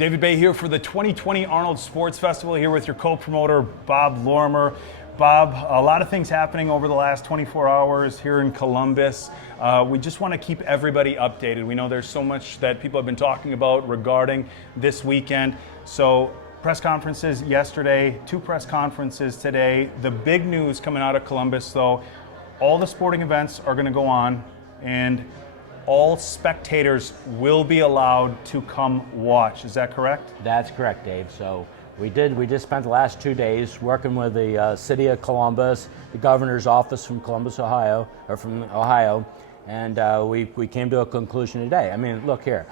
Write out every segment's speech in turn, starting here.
David Baye here for the 2020 Arnold Sports Festival, here with your co-promoter, Bob Lorimer. Bob, a lot of things happening over the last 24 hours here in Columbus. We just want to keep everybody updated. We know there's so much that people have been talking about regarding this weekend. So, press conferences yesterday, 2 press conferences today. The big news coming out of Columbus, though, all the sporting events are going to go on, and all spectators will be allowed to come watch. Is that correct? That's correct, Dave. So we just spent the last 2 days working with the city of Columbus, the governor's office from Columbus, Ohio, and we came to a conclusion today. I mean, look here.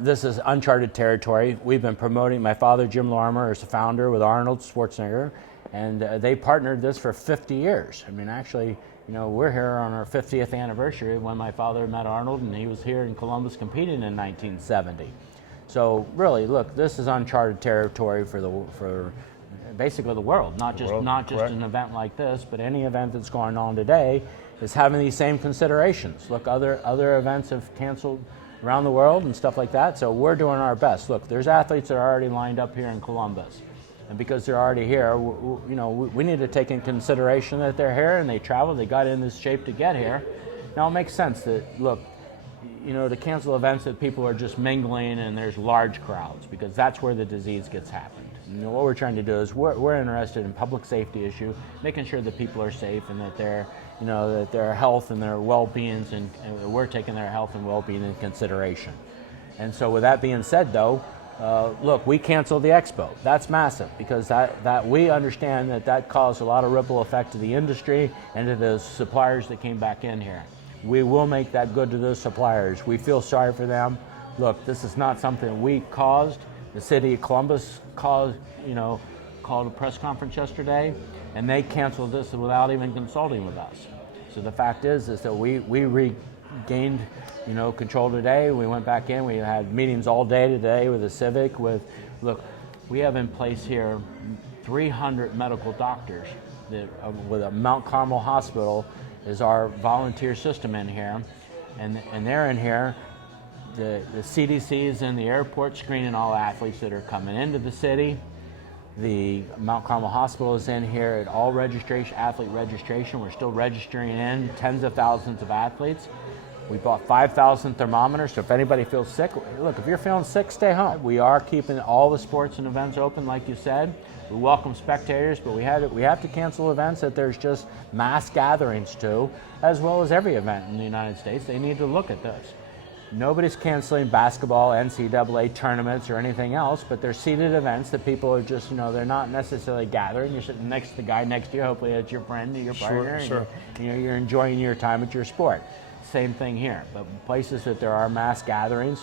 This is uncharted territory. We've been promoting, my father, Jim Lorimer, is the founder with Arnold Schwarzenegger, and they partnered this for 50 years. I mean, actually, you know, we're here on our 50th anniversary when my father met Arnold, and he was here in Columbus competing in 1970. So really, look, this is uncharted territory for basically the world, not just an event like this, but any event that's going on today is having these same considerations. Look, other events have canceled around the world and stuff like that, so we're doing our best. Look, there's athletes that are already lined up here in Columbus. And because they're already here, we need to take in consideration that they're here and they traveled, they got in this shape to get here. Now it makes sense that, look, to cancel events that people are just mingling and there's large crowds, because that's where the disease gets happened. What we're trying to do is we're interested in public safety issue, making sure that people are safe and that that their health and their well-being, and we're taking their health and well-being in consideration. And so with that being said, though, look, we canceled the expo. That's massive, because that we understand that caused a lot of ripple effect to the industry and to the suppliers that came back in here. We will make that good to those suppliers. We feel sorry for them. Look, this is not something we caused. The city of Columbus called a press conference yesterday, and they canceled this without even consulting with us. So the fact is that we regained control today. We went back in. We had meetings all day today with the Civic. Look, we have in place here 300 medical doctors with a Mount Carmel Hospital is our volunteer system in here, and they're in here. The CDC is in the airport screening all athletes that are coming into the city. The Mount Carmel Hospital is in here at all athlete registration. We're still registering in tens of thousands of athletes. We bought 5,000 thermometers, so if anybody feels sick, look, if you're feeling sick, stay home. We are keeping all the sports and events open, like you said. We welcome spectators, but we have to cancel events that there's just mass gatherings to, as well as every event in the United States. They need to look at this. Nobody's canceling basketball, NCAA tournaments, or anything else, but they're seated events that people are just, they're not necessarily gathering. You're sitting next to the guy next to you, hopefully it's your friend or your partner, sure. And you're enjoying your time at your sport. Same thing here, but places that there are mass gatherings,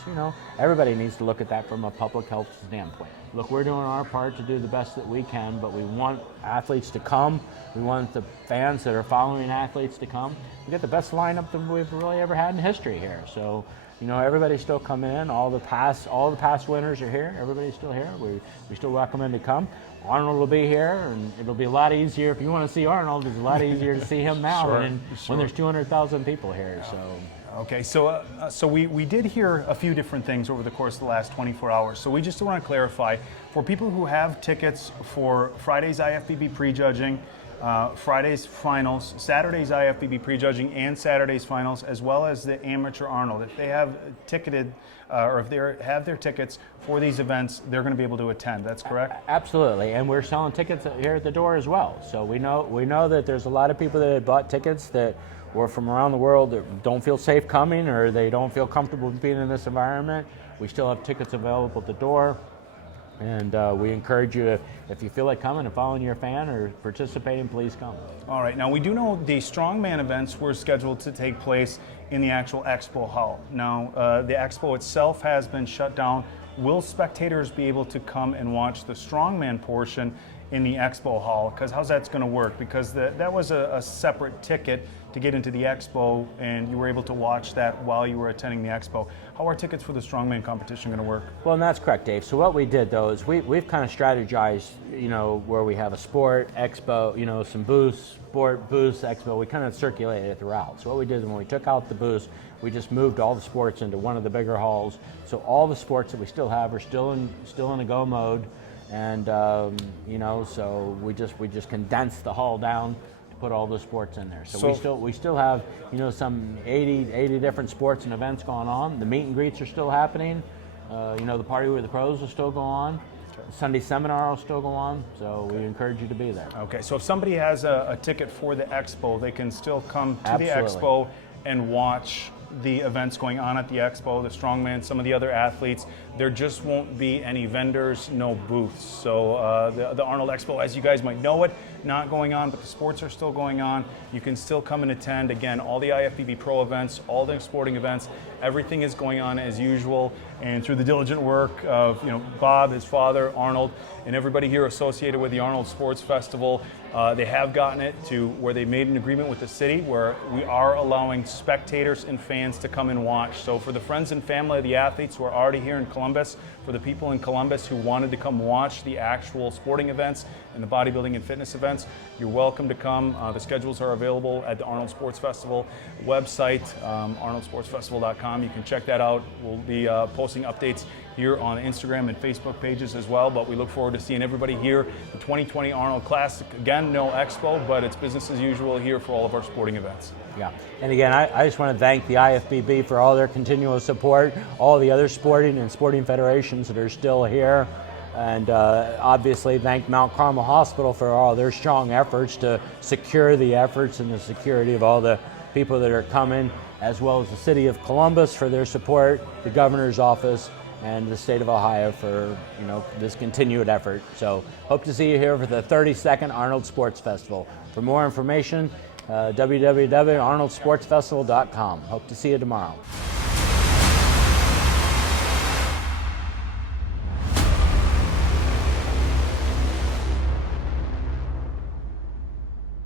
everybody needs to look at that from a public health standpoint. Look, we're doing our part to do the best that we can, but we want athletes to come. We want the fans that are following athletes to come. We got the best lineup that we've really ever had in history here. So, everybody's still coming in. All the past winners are here. Everybody's still here. We still welcome them to come. Arnold will be here, and it'll be a lot easier. If you want to see Arnold, it's a lot easier to see him now when there's 200,000 people here. So. Okay, so we did hear a few different things over the course of the last 24 hours. So we just want to clarify, for people who have tickets for Friday's IFBB prejudging, Friday's finals, Saturday's IFBB prejudging, and Saturday's finals, as well as the amateur Arnold, if they have ticketed or if they have their tickets for these events, they're going to be able to attend. That's correct? Absolutely, and we're selling tickets here at the door as well. So we know that there's a lot of people that had bought tickets that were from around the world that don't feel safe coming, or they don't feel comfortable being in this environment. We still have tickets available at the door. And we encourage you, if you feel like coming and following your fan or participating, please come. All right. Now, we do know the strongman events were scheduled to take place in the actual expo hall. Now, the expo itself has been shut down. Will spectators be able to come and watch the strongman portion in the expo hall, because how's that's going to work? Because that was a separate ticket to get into the expo, and you were able to watch that while you were attending the expo. How are tickets for the strongman competition going to work? Well, and that's correct, Dave. So what we did though is we've kind of strategized, where we have a sport expo, some booths, sport booths, expo. We kind of circulated it throughout. So what we did when we took out the booths, we just moved all the sports into one of the bigger halls. So all the sports that we still have are still in a go mode, and so we just condensed the hall down to put all the sports in there. So we still have some 80 different sports and events going on. The meet and greets are still happening. The party with the pros will still go on. The Sunday seminar will still go on. So we encourage you to be there. Okay, so if somebody has a ticket for the expo, they can still come to Absolutely. the expo and watch the events going on at the expo, the strongman, some of the other athletes. There just won't be any vendors, no booths. So the Arnold Expo, as you guys might know it, not going on, but the sports are still going on. You can still come and attend. Again, all the IFBB Pro events, all the sporting events, everything is going on as usual. And through the diligent work of Bob, his father, Arnold, and everybody here associated with the Arnold Sports Festival, they have gotten it to where they made an agreement with the city where we are allowing spectators and fans to come and watch. So for the friends and family of the athletes who are already here in Columbus, for the people in Columbus who wanted to come watch the actual sporting events and the bodybuilding and fitness events, you're welcome to come. The schedules are available at the Arnold Sports Festival website, arnoldsportsfestival.com. You can check that out. We'll be posting updates here on Instagram and Facebook pages as well, but we look forward to seeing everybody here. The 2020 Arnold Classic, again, no expo, but it's business as usual here for all of our sporting events. Yeah, and again, I just want to thank the IFBB for all their continual support, all the other sporting and sporting federations that are still here, and obviously thank Mount Carmel Hospital for all their strong efforts to secure the efforts and the security of all the people that are coming, as well as the City of Columbus for their support, the Governor's Office, and the state of Ohio for this continued effort. So hope to see you here for the 32nd Arnold Sports Festival. For more information, www.arnoldsportsfestival.com. Hope to see you tomorrow.